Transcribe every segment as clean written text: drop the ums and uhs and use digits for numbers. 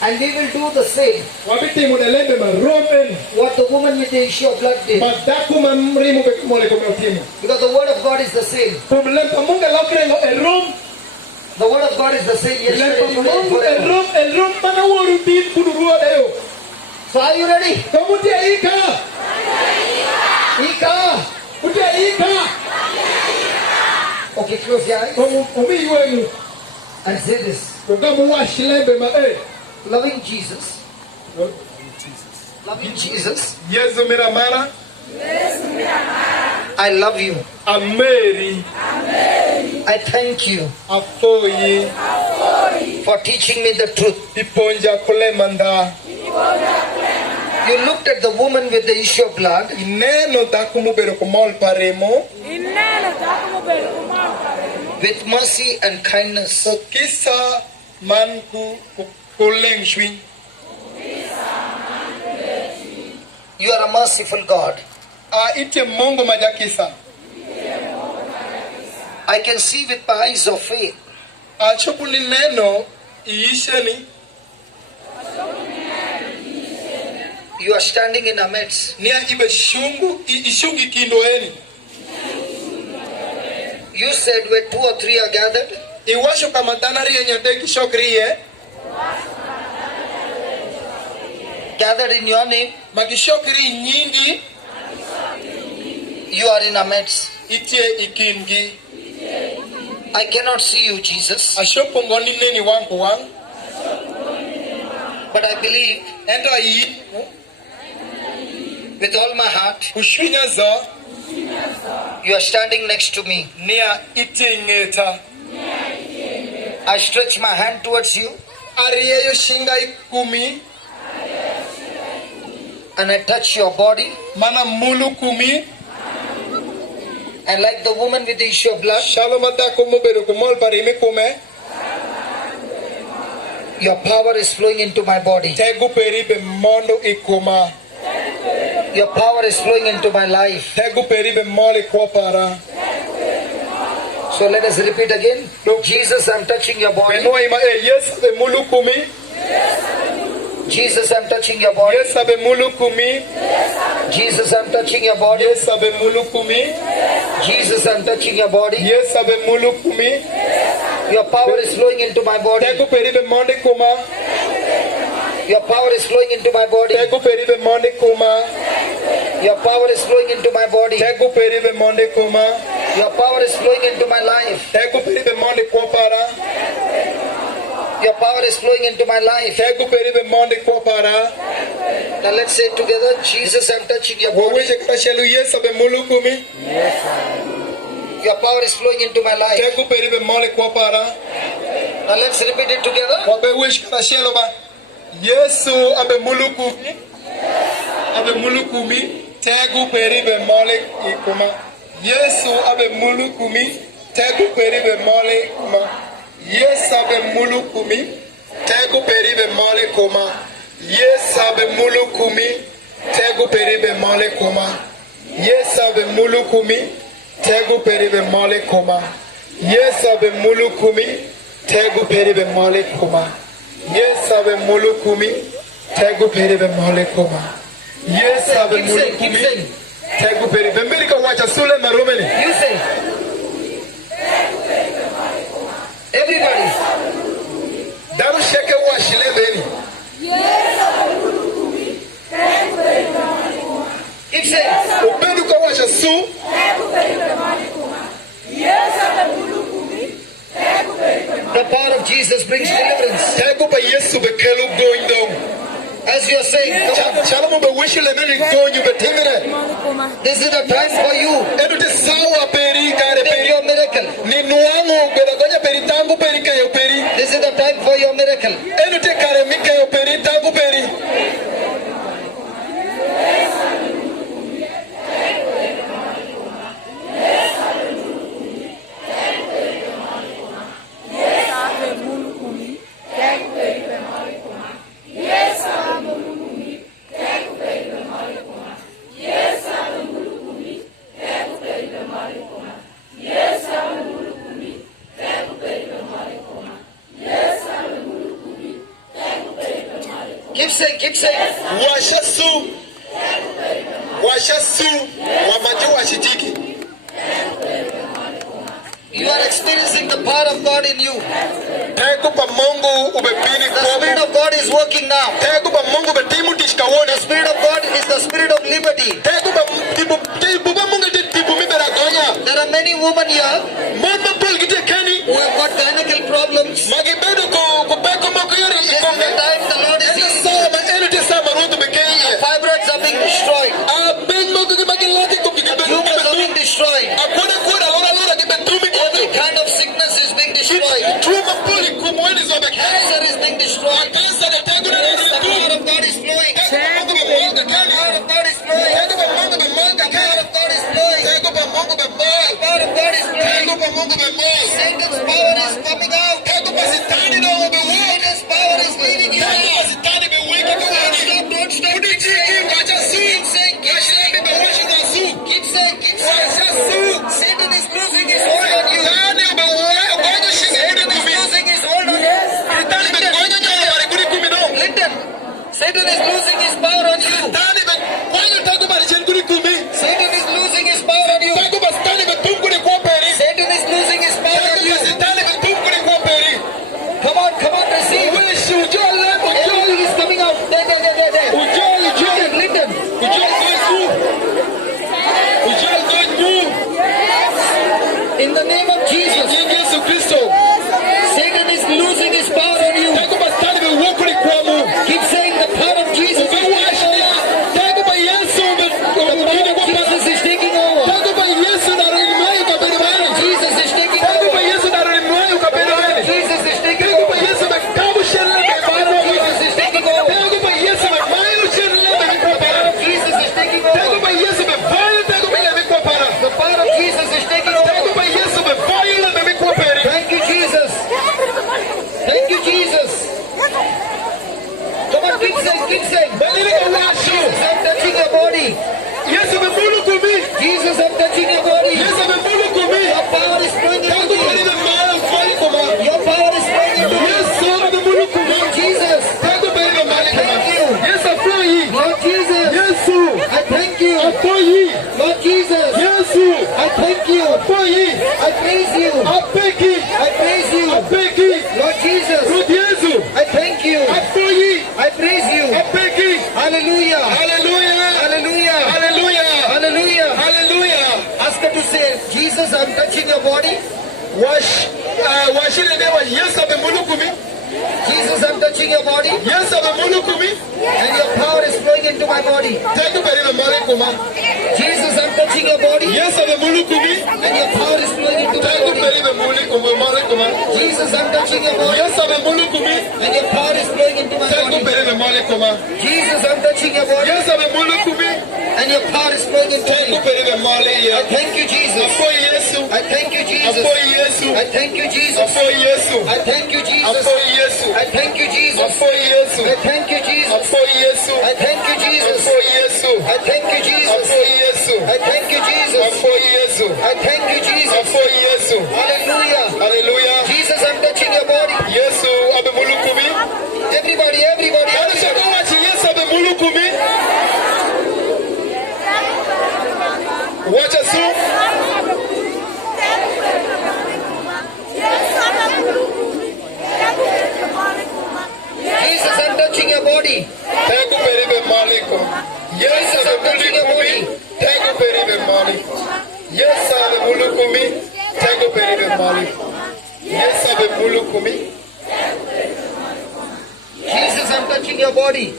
And we will do the same. What the woman with the issue of blood did. Because the word of God is the same. The word of God is the same yesterday, today, and forever. So are you ready? Okay, close your eyes and say this. Loving Jesus. Loving Jesus. I love you. I thank you for teaching me the truth. You looked at the woman with the issue of blood. With mercy and kindness. You are a merciful God. I can see with my eyes of faith. You are standing in our midst. You said where 2 or 3 are gathered, gathered in your name, you are in our midst. I cannot see you, Jesus, but I believe with all my heart you are standing next to me. I stretch my hand towards you and I touch your body. And like the woman with the issue of blood, your power is flowing into my body. Your power is flowing into my life. So let us repeat again. Jesus, I'm touching your body. Jesus, I'm touching your body. Jesus, I'm touching your body. Jesus, I'm touching your body. Your power is flowing into my body. Your power is flowing into my body. Your power is flowing into my body. Your power is flowing into my life. Your power is flowing into my life. Now let's say it together. Jesus, I'm touching your body. Your power is flowing into my life. Now let's repeat it together. Yesu abe mulukumi tegu peribe mole ikuma. Yesu abe mulukumi tegu peribe mole ikuma. Yesu abe mulukumi tegu peribe mole ikuma. Yesu abe mulukumi tegu peribe mole ikuma. Yesu abe mulukumi tegu peribe mole ikuma. Yesu abe mulukumi tegu peribe mole ikuma. Yes, abe mulukumi tegu peribe mole koma. Yes, abe mulukumi tegu peribe. Mbelika wacha sule marumeni. You say. Everybody. Daru sheke wa shilebeni. Yes, abe mulukumi tegu peribe mole koma. It says. Ubenduka wacha su. Tegu peribe mole koma. Yes, abe mulukumi tegu peribe. The power of Jesus brings deliverance. As you are saying, this is the time for you. Take your miracle. This is the time for your miracle. Keep saying, keep saying. Washasu wamaju washijiki. You are experiencing the power of God in you. The Spirit of God is working now. The Spirit of God is the Spirit of liberty. There are many women here who have got gynecological problems. This is the time the Lord is healing. Fibroids are being destroyed. Tumors are being destroyed. Every kind of sickness is being destroyed. Cancer is being destroyed. The power of God is flowing. The power of God is flowing. The power of God is flowing. The power of God is flowing. Satan's power is coming out. Satan's power is leaving you. Don't stop. Keep saying. Keep saying. Satan is losing his hold on you. Satan is losing his hold on you. Linton, Satan is losing his power on you. Satan is losing his power on you. Satan is losing his power on you. Come on, receive. Everything is coming out. There. Linton. In the name of Jesus. Satan is losing his power on you. Keep saying the power of Jesus is taking over. The power of Jesus is taking over. Jesus is taking over. Jesus is taking over. Jesus is taking over. Jesus is taking over. The power of Jesus is taking over. Thank you, Jesus. Thank you, Jesus. Come on, keep saying. Jesus, I'm touching your body. Jesus, I'm touching your body. Your power is flowing into me. Your power is flowing into me. Lord Jesus, thank you. Lord Jesus, I thank you. Lord Jesus, I thank you. I praise you. I praise you. Lord Jesus, I thank you. I praise you. Hallelujah. Ask her to say, Jesus, I'm touching your body. Jesus, I'm touching your body. And your power is flowing into my body. Jesus, I'm touching your body. And your power is flowing into my body. Jesus, I'm touching your body. And your power is flowing into my body. Jesus, I'm touching your body. And your power is flowing into me. I thank you, Jesus. I thank you, Jesus. I thank you, Jesus. I thank you, Jesus. I thank you, Jesus. I thank you, Jesus. I thank you, Jesus. I thank you, Jesus. I thank you, Jesus. I thank you, Jesus. Hallelujah. Jesus, I'm touching your body. Everybody. Watch us soon. Jesus, I'm touching your body. Yes, I'm touching your body. Yes, I'm Jesus, I'm touching your body.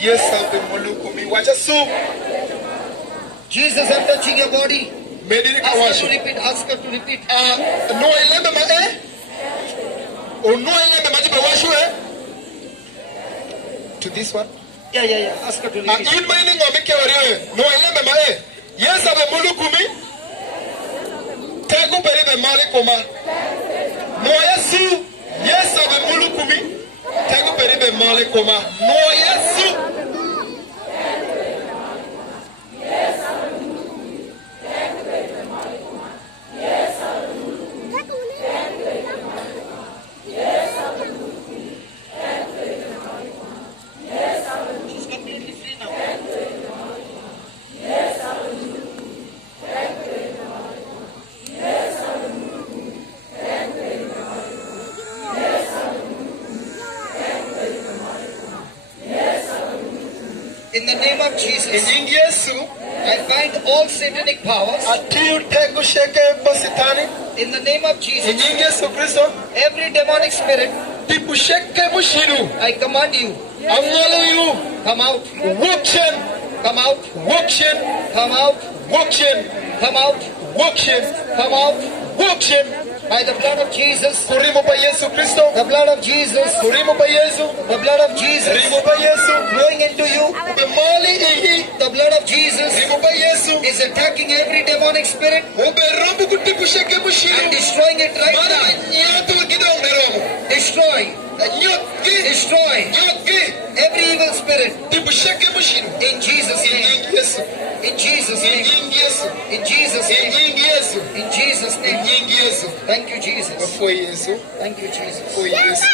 Yes, I'm watch us soon. Jesus, I'm touching your body. Ask her to repeat. No, I remember my to this one? Yeah. Ask her to repeat. No, I remember my yes, I'm mulukumi. Tagu peribe mali koma. No, yes, I'm mulukumi. Tagu peribe mali koma. No, yes. In the name of Jesus, Inyingi Yesu. I bind all satanic powers. Atiyu tegu sheke basitani. In the name of Jesus, Inyingi Yesu Kristo. every demonic spirit, Tipu sheke mushiru. I command you, Angolo yu. come out, Wukshen. come out, Wukshen. come out, Wukshen. come out, Wukshen. come out. Wukshen. By the blood of Jesus, Kurimo pa Yesu Kristo. the blood of Jesus, Kurimo pa Yesu. the blood of Jesus Rimo pa Yesu. flowing into you. Ube mali ihi. The blood of Jesus Rimo pa Yesu. is attacking every demonic spirit Ube rombu kutipu sheke and mushiru. destroying it right Mara now. nyotu gidong neromo. Destroy, Nyotki. destroy Nyotki. every evil spirit Tipu sheke mushiru. in Jesus' name. Inyingi Yesu. In Jesus' name. Inyingi Yesu. In Jesus' name. Inyingi Yesu. In Jesus' name. Inyingi Yesu. Thank you, Jesus. Foi Yesu. Thank you, Jesus. Foi Yesu.